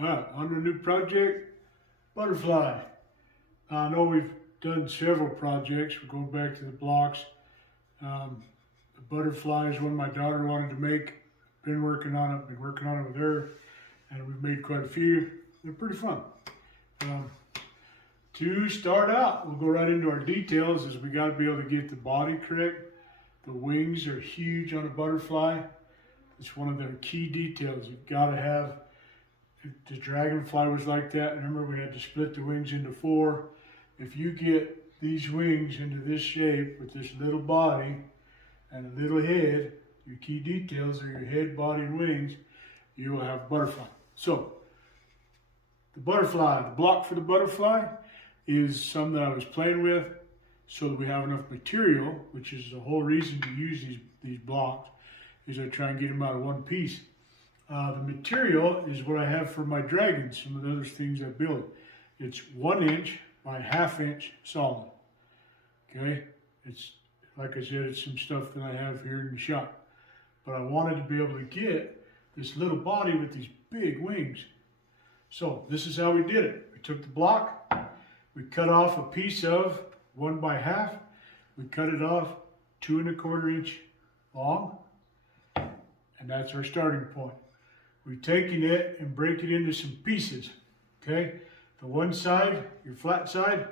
All right, on the new project, butterfly. I know we've done several projects. We're going back to the blocks. The butterfly is one my daughter wanted to make. Been working on it with her, and we've made quite a few. They're pretty fun. To start out, we'll go right into our details as we got to be able to get the body correct. The wings are huge on a butterfly. It's one of their key details. You've got to have. If the dragonfly was like that, remember we had to split the wings into 4. If you get these wings into this shape with this little body and a little head, your key details are your head, body, and wings, you will have a butterfly. So, the block for the butterfly is some that I was playing with so that we have enough material, which is the whole reason to use these blocks, is I try and get them out of one piece. The material is what I have for my dragons, some of the other things I build. It's 1 inch by 1/2 inch solid. Okay? It's, like I said, it's some stuff that I have here in the shop. But I wanted to be able to get this little body with these big wings. So this is how we did it. We took the block, we cut off a piece of 1 by 1/2. We cut it off 2 1/4 inch long, and that's our starting point. We're taking it and break it into some pieces, okay? The one side, your flat side,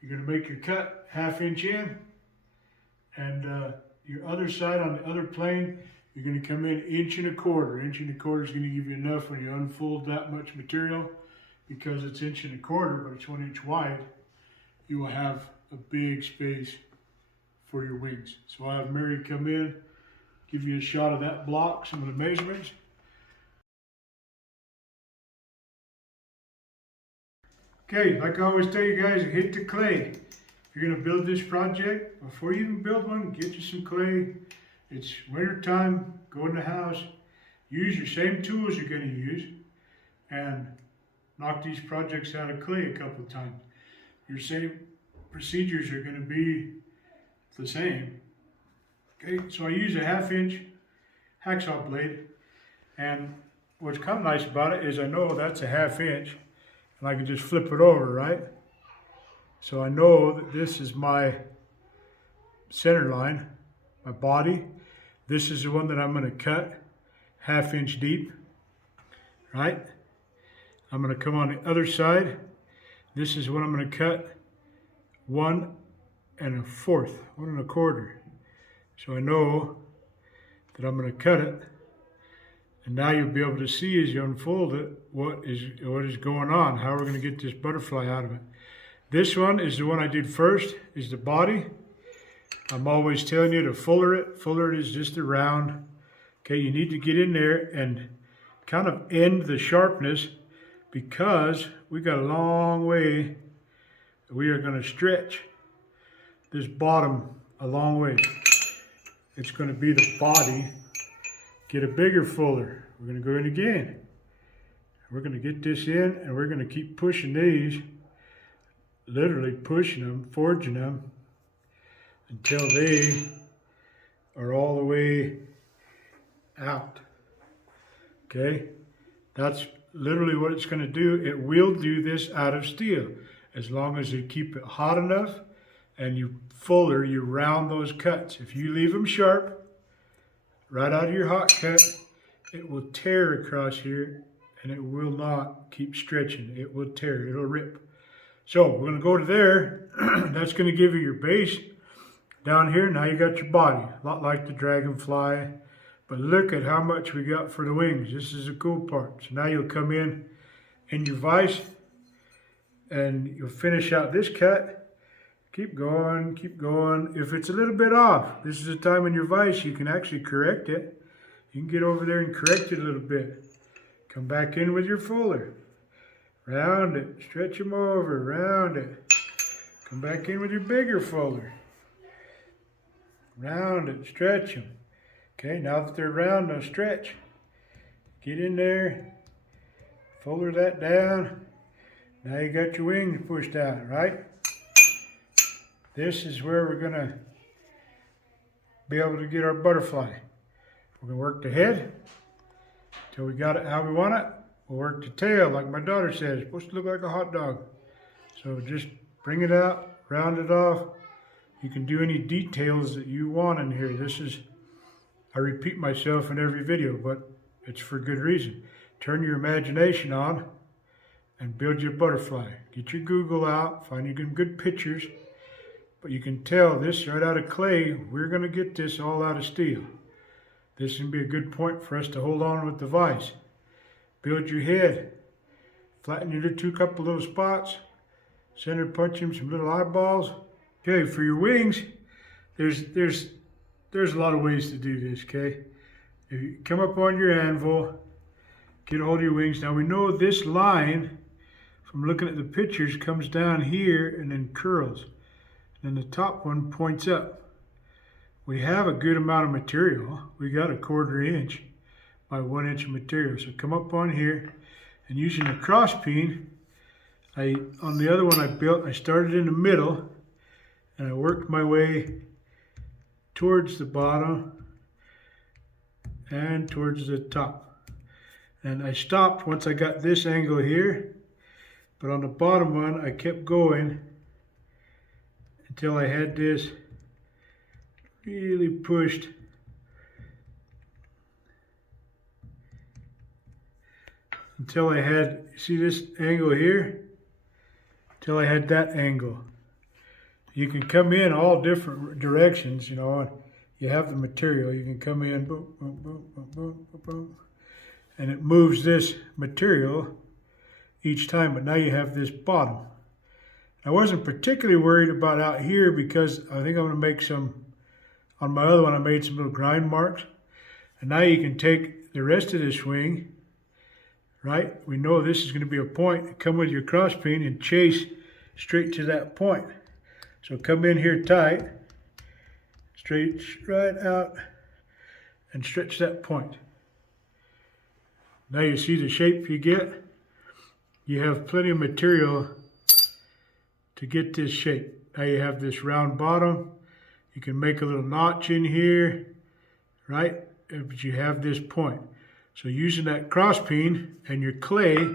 you're gonna make your cut 1/2 inch in, and your other side on the other plane, you're gonna come in 1 1/4 inch. 1 1/4 is gonna give you enough when you unfold that much material, because it's 1 1/4, but it's 1 inch wide, you will have a big space for your wings. So I'll have Mary come in, give you a shot of that block, some of the measurements. Okay, like I always tell you guys, hit the clay. If you're gonna build this project, before you even build one, get you some clay. It's winter time, go in the house, use your same tools you're gonna use, and knock these projects out of clay a couple of times. Your same procedures are gonna be the same. Okay, so I use a 1/2 inch hacksaw blade, and what's kind of nice about it is I know that's a 1/2 inch, and I can just flip it over, right? So I know that this is my center line, my body. This is the one that I'm going to cut 1/2 inch deep, right? I'm going to come on the other side. This is what I'm going to cut 1 1/4, 1 1/4. So I know that I'm going to cut it. And now you'll be able to see as you unfold it what is going on, how we're going to get this butterfly out of it. This one is the one I did first, is the body. I'm always telling you to fuller it. Fuller it is just around. Okay, you need to get in there and kind of end the sharpness, because we got a long way. We are going to stretch this bottom a long way. It's going to be the body. Get a bigger fuller. We're going to go in again. We're going to get this in, and we're going to keep pushing these, literally pushing them, forging them, until they are all the way out. Okay? That's literally what it's going to do. It will do this out of steel, as long as you keep it hot enough and you fuller, you round those cuts. If you leave them sharp, right out of your hot cut, it will tear across here, and it will not keep stretching. It will tear, it'll rip. So we're going to go to there. That's going to give you your base. Down here, now you got your body, a lot like the dragonfly. But look at how much we got for the wings. This is the cool part. So now you'll come in your vise, and you'll finish out this cut. Keep going, keep going. If it's a little bit off, this is the time in your vise you can actually correct it. You can get over there and correct it a little bit. Come back in with your fuller. Round it, stretch them over, round it. Come back in with your bigger fuller. Round it, stretch them. Okay, now that they're round, now stretch. Get in there, fuller that down. Now you got your wings pushed out, right? This is where we're going to be able to get our butterfly. We're going to work the head until we got it how we want it. We'll work the tail, like my daughter says, it's supposed to look like a hot dog. So just bring it out, round it off. You can do any details that you want in here. I repeat myself in every video, but it's for good reason. Turn your imagination on and build your butterfly. Get your Google out, find you good pictures, but you can tell this right out of clay, we're gonna get this all out of steel. This can be a good point for us to hold on with the vise. Build your head, flatten your couple little spots, center punch him some little eyeballs. Okay, for your wings, there's a lot of ways to do this, okay? If you come up on your anvil, get a hold of your wings. Now we know this line, from looking at the pictures, comes down here and then curls. And the top one points up. We have a good amount of material. We got a 1/4 inch by 1 inch of material. So come up on here, and using a cross peen, on the other one I built, I started in the middle, and I worked my way towards the bottom and towards the top. And I stopped once I got this angle here, but on the bottom one I kept going until I had this really pushed until I had, see this angle here? Until I had that angle. You can come in all different directions, you know, and you have the material. You can come in, boom, boom, boom, boom, boom, boom, boom, and it moves this material each time, but now you have this bottom. I wasn't particularly worried about out here because I think I'm gonna make some, on my other one I made some little grind marks. And now you can take the rest of this wing, right? We know this is gonna be a point. Come with your cross peen and chase straight to that point. So come in here tight, straight right out, and stretch that point. Now you see the shape you get? You have plenty of material to get this shape. Now you have this round bottom. You can make a little notch in here, right? But you have this point. So using that cross peen and your clay,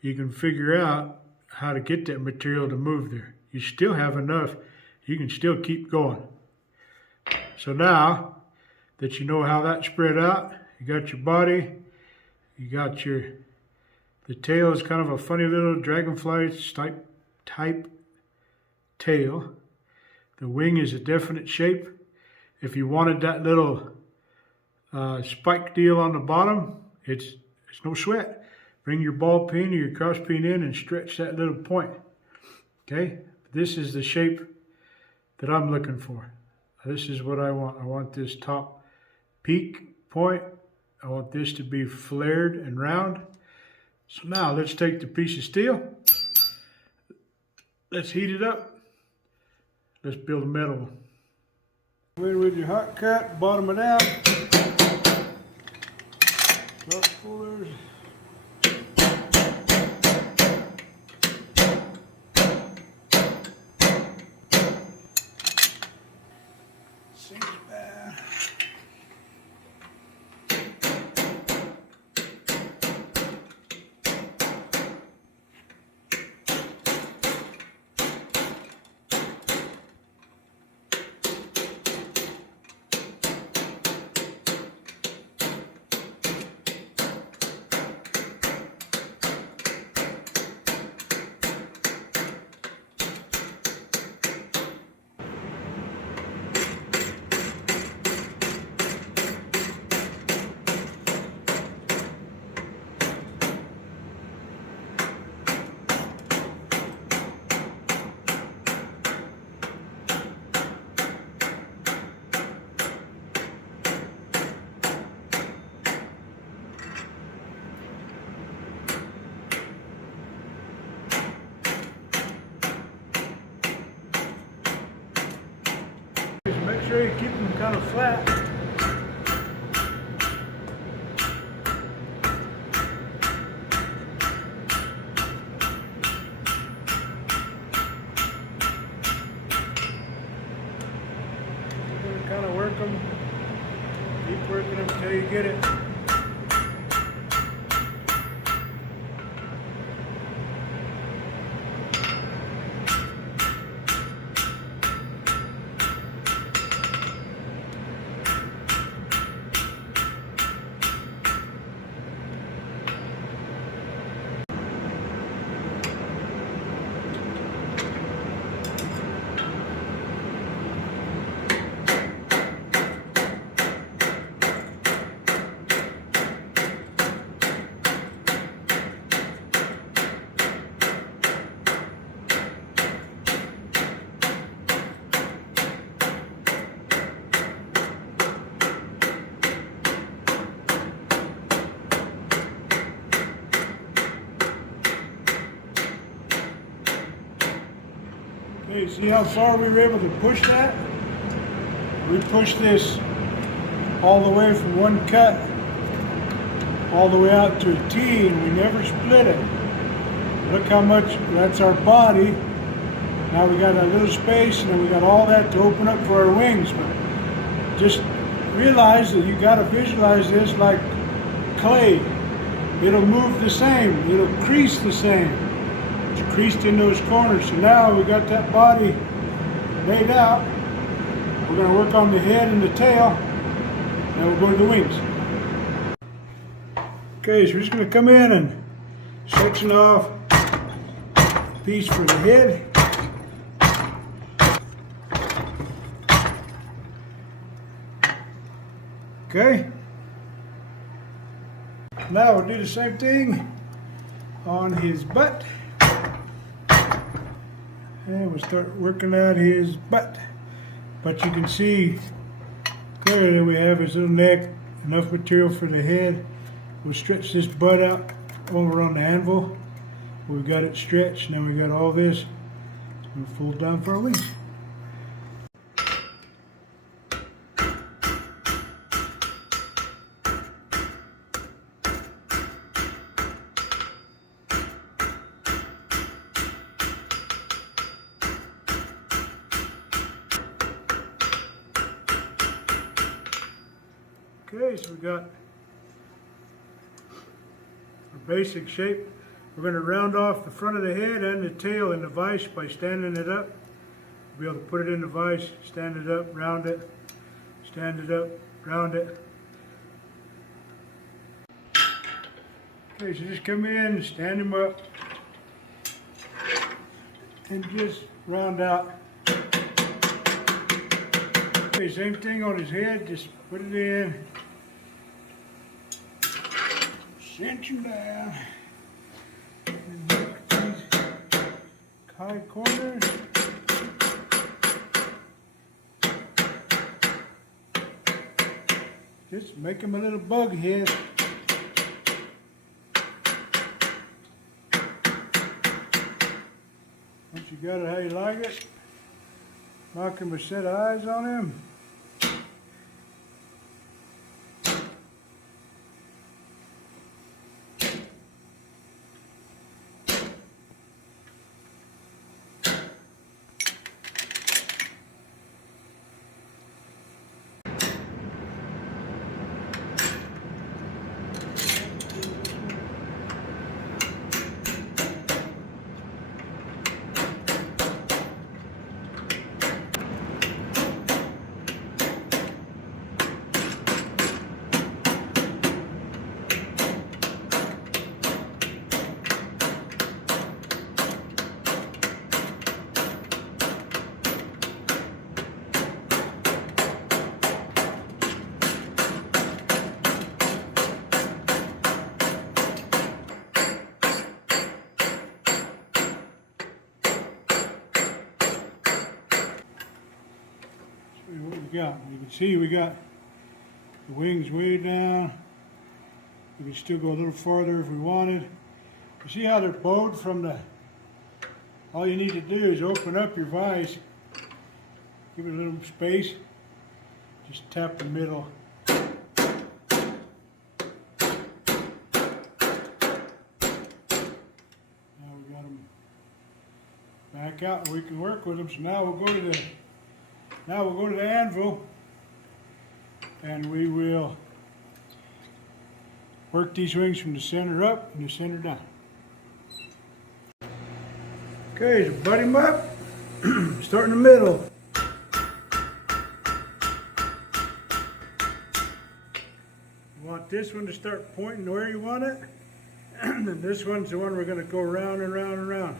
you can figure out how to get that material to move there. You still have enough. You can still keep going. So now that you know how that spread out, you got your body, you got the tail is kind of a funny little dragonfly type tail. The wing is a definite shape. If you wanted that little spike deal on the bottom, it's no sweat. Bring your ball peen or your cross peen in and stretch that little point. Okay, this is the shape that I'm looking for. This is what I want. I want this top peak point. I want this to be flared and round. So now let's take the piece of steel. Let's heat it up. Let's build a metal one. Go in with your hot cut, bottom it out. Top pullers. Sink it down. Make sure you keep them kind of flat. You're going to kind of work them. Keep working them until you get it. Okay, see how far we were able to push that? We pushed this all the way from one cut all the way out to a T, and we never split it. Look how much, that's our body. Now we got a little space, and then we got all that to open up for our wings. But just realize that you got to visualize this like clay. It'll move the same. It'll crease the same. It's creased in those corners. So now we got that body laid out. We're going to work on the head and the tail. Now we'll go to the wings. Okay, so we're just going to come in and section off a piece for the head. Okay. Now we'll do the same thing on his butt. And we'll start working out his butt. But you can see clearly that we have his little neck, enough material for the head. We'll stretch this butt out over on the anvil. We've got it stretched. Now we got all this. We'll fold down for our wings. Okay, so we got our basic shape. We're going to round off the front of the head and the tail in the vise by standing it up. We'll be able to put it in the vise, stand it up, round it, stand it up, round it. Okay, so just come in, stand him up, and just round out. Okay, same thing on his head, just put it in. Cinch him down. And look at these high corners. Just make him a little bug head. Once you got it how you like it, knock him a set of eyes on him. What we got? You can see we got the wings way down. We can still go a little farther if we wanted. You see how they're bowed from the, all you need to do is open up your vise, give it a little space, just tap the middle. Now we got them back out and we can work with them. So now we'll go to the anvil and we will work these wings from the center up and the center down. Okay, so butt him up, start in the middle. You want this one to start pointing where you want it, and then this one's the one we're going to go round and round and round.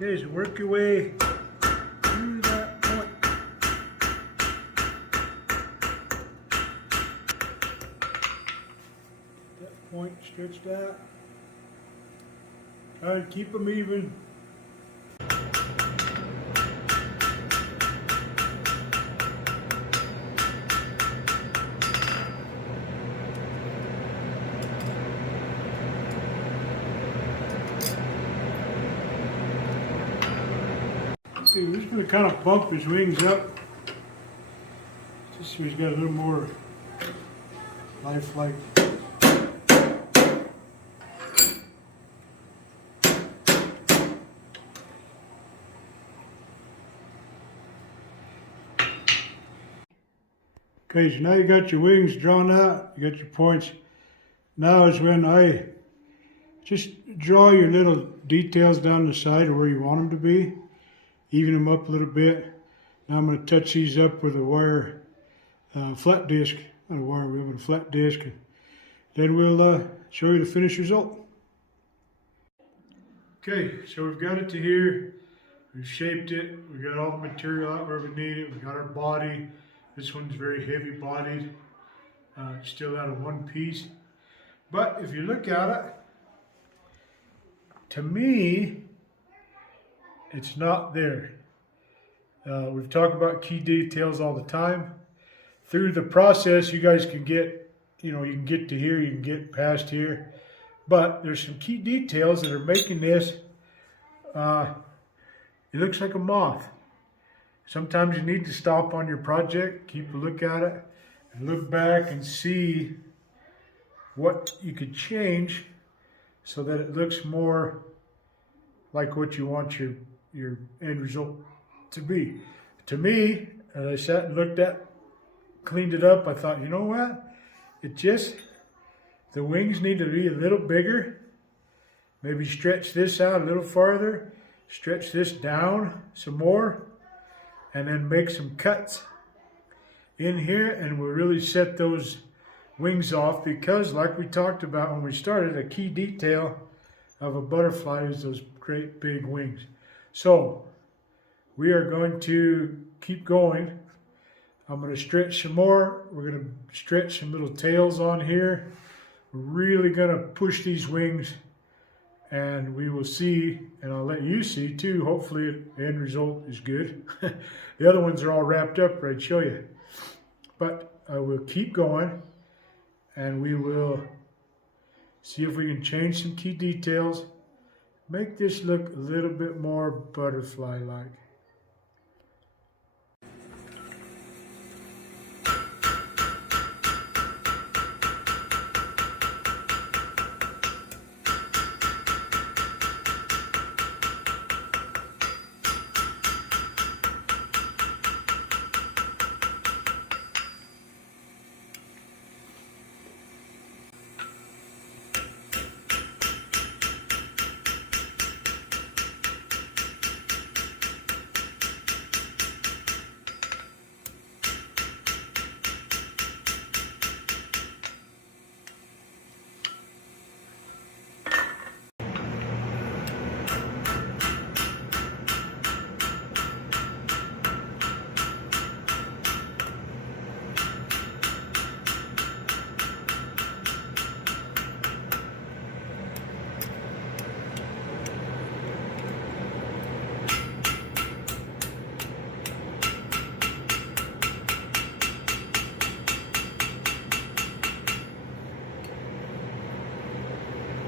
Okay, so work your way through that point. That point stretched out. Try to keep them even. See, we're just going to kind of bump his wings up, just so he's got a little more lifelike. Okay, so now you got your wings drawn out, you got your points. Now is when I just draw your little details down the side of where you want them to be. Even them up a little bit. Now I'm going to touch these up with a wire flat disc. Not a wire wheel, but a flat disc. And then we'll show you the finished result. Okay, so we've got it to here. We've shaped it. We got all the material out where we need it. We got our body. This one's very heavy bodied. Still out of one piece. But if you look at it, to me, it's not there. We've talked about key details all the time. Through the process, you guys can get, you can get to here, you can get past here. But there's some key details that are making this, it looks like a moth. Sometimes you need to stop on your project, keep a look at it, and look back and see what you could change so that it looks more like what you want your end result to be. To me, as I sat and looked at, cleaned it up, I thought, you know what? The wings need to be a little bigger. Maybe stretch this out a little farther, stretch this down some more, and then make some cuts in here, and we'll really set those wings off, because like we talked about when we started, a key detail of a butterfly is those great big wings. So we are going to keep going. I'm going to stretch some more. We're going to stretch some little tails on here. We're really going to push these wings, and we will see, and I'll let you see too. Hopefully the end result is good. The other ones are all wrapped up, I'd show you. But I will keep going, and we will see if we can change some key details, make this look a little bit more butterfly-like.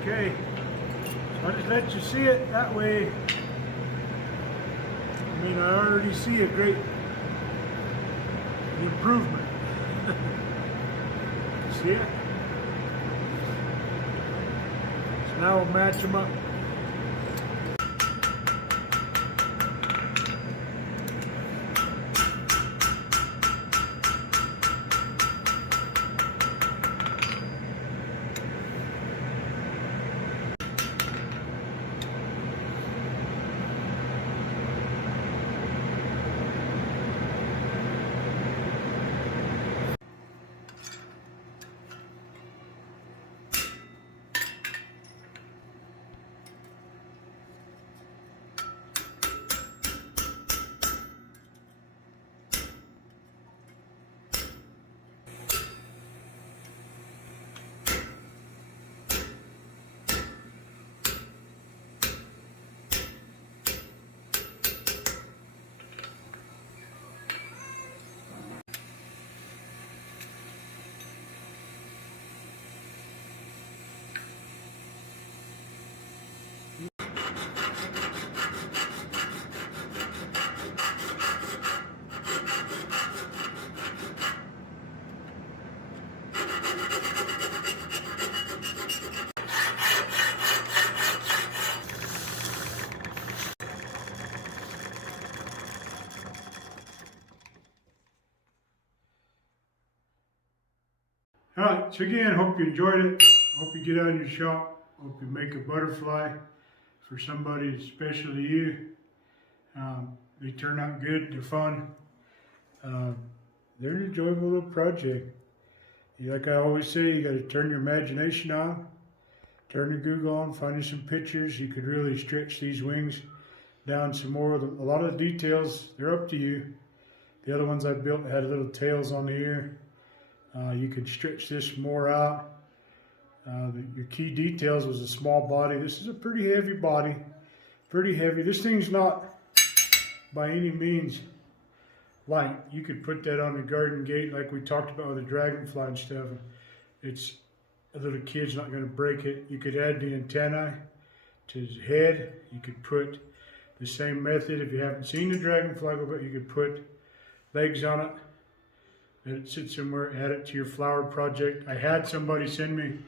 Okay, so I'll just let you see it that way. I mean, I already see a great improvement. See it? So now we'll match them up. Alright, so again, hope you enjoyed it. Hope you get out in your shop. Hope you make a butterfly for somebody, especially you. They turn out good, they're fun. They're an enjoyable little project. Like I always say, you got to turn your imagination on, turn your Google on, find you some pictures. You could really stretch these wings down some more. A lot of the details, they're up to you. The other ones I built had little tails on the ear. You could stretch this more out. Your key details was a small body. This is a pretty heavy body, pretty heavy. This thing's not by any means light. You could put that on the garden gate like we talked about with the dragonfly and stuff. It's a little kid's not going to break it. You could add the antennae to his head. You could put the same method. If you haven't seen the dragonfly, but you could put legs on it. Let it sit somewhere, add it to your flower project. I had somebody send me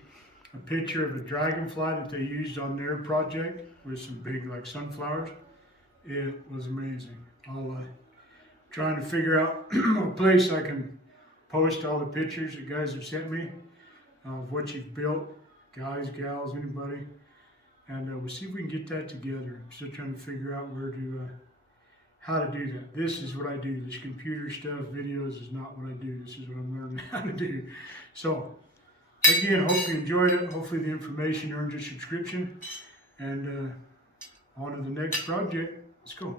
a picture of a dragonfly that they used on their project with some big like sunflowers. It was amazing. I'll trying to figure out a place I can post all the pictures that guys have sent me of what you've built, guys, gals, anybody, and we'll see if we can get that together. I'm still trying to figure out where to, how to do that. This is what I do. This computer stuff, videos is not what I do. This is what I'm learning how to do. So, again, hope you enjoyed it. Hopefully the information earned your subscription, and on to the next project. Let's go.